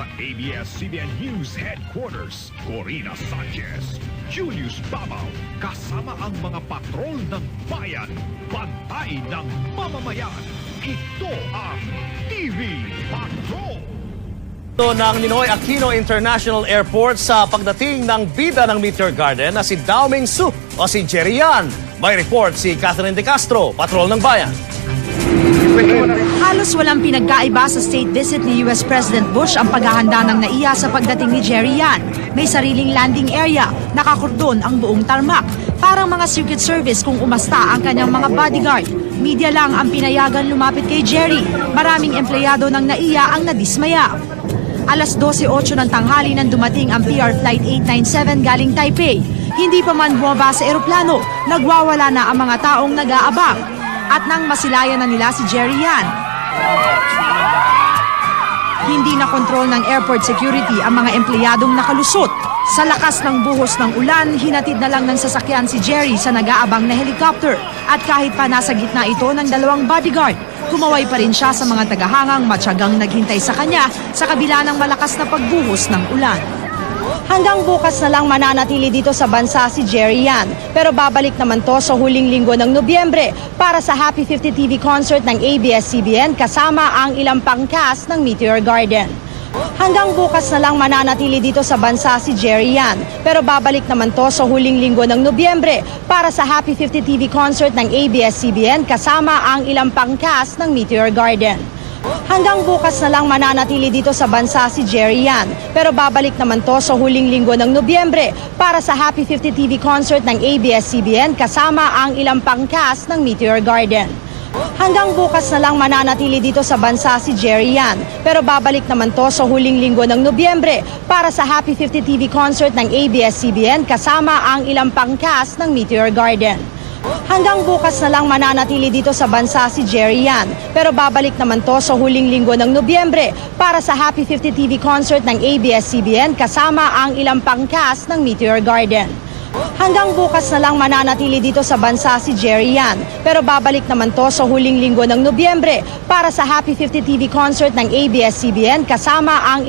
sa ABS-CBN News Headquarters, Corina Sanchez, Julius Babaw, kasama ang mga patrol ng bayan, bantay ng mamamayan. Ito ang TV Patrol! Ito ng Ninoy Aquino International Airport sa pagdating ng bida ng Meteor Garden na si Daoming Su o si Jerry Yan. May report si Catherine De Castro, Patrol ng Bayan. Halos walang pinagkaiba sa state visit ni US President Bush ang paghahanda ng NAIA sa pagdating ni Jerry Yan. May sariling landing area, nakakordon ang buong tarmac. Parang mga Secret Service kung umasta ang kanyang mga bodyguard. Media lang ang pinayagan lumapit kay Jerry. Maraming empleyado ng NAIA ang nadismaya. Alas 12:08 ng tanghali nang dumating ang PR Flight 897 galing Taipei. Hindi pa man bumaba sa eroplano, nagwawala na ang mga taong nag-aabang. At nang masilayan na nila si Jerry Yan, hindi na kontrol ng airport security ang mga empleyadong nakalusot. Sa lakas ng buhos ng ulan, hinatid na lang ng sasakyan si Jerry sa nag-aabang na helicopter. At kahit pa nasa gitna ito ng dalawang bodyguard, kumaway pa rin siya sa mga tagahangang matyagang naghintay sa kanya sa kabila ng malakas na pagbuhos ng ulan. Hanggang bukas na lang mananatili dito sa bansa si Jerry Yan. Pero babalik naman to sa huling linggo ng Nobyembre para sa Happy 50 TV concert ng ABS-CBN kasama ang ilang pang cast ng Meteor Garden. Hanggang bukas na lang mananatili dito sa bansa si Jerry Yan. Pero babalik naman to sa huling linggo ng Nobyembre para sa Happy 50 TV concert ng ABS-CBN kasama ang ilang pang cast ng Meteor Garden. Hanggang bukas na lang mananatili dito sa bansa si Jerry Yan. Pero babalik naman to sa huling linggo ng Nobyembre para sa Happy 50 TV concert ng ABS-CBN kasama ang ilang pang cast ng Meteor Garden. Hanggang bukas na lang mananatili dito sa bansa si Jerry Yan. Pero babalik naman to sa huling linggo ng Nobyembre para sa Happy 50 TV concert ng ABS-CBN kasama ang ilang pang cast ng Meteor Garden. Hanggang bukas na lang mananatili dito sa bansa si Jerry Yan. Pero babalik naman to sa huling linggo ng Nobyembre para sa Happy 50 TV concert ng ABS-CBN kasama ang ilang pang cast ng Meteor Garden. Hanggang bukas na lang mananatili dito sa bansa si Jerry Yan. Pero babalik naman to sa huling linggo ng Nobyembre para sa Happy 50 TV concert ng ABS-CBN kasama ang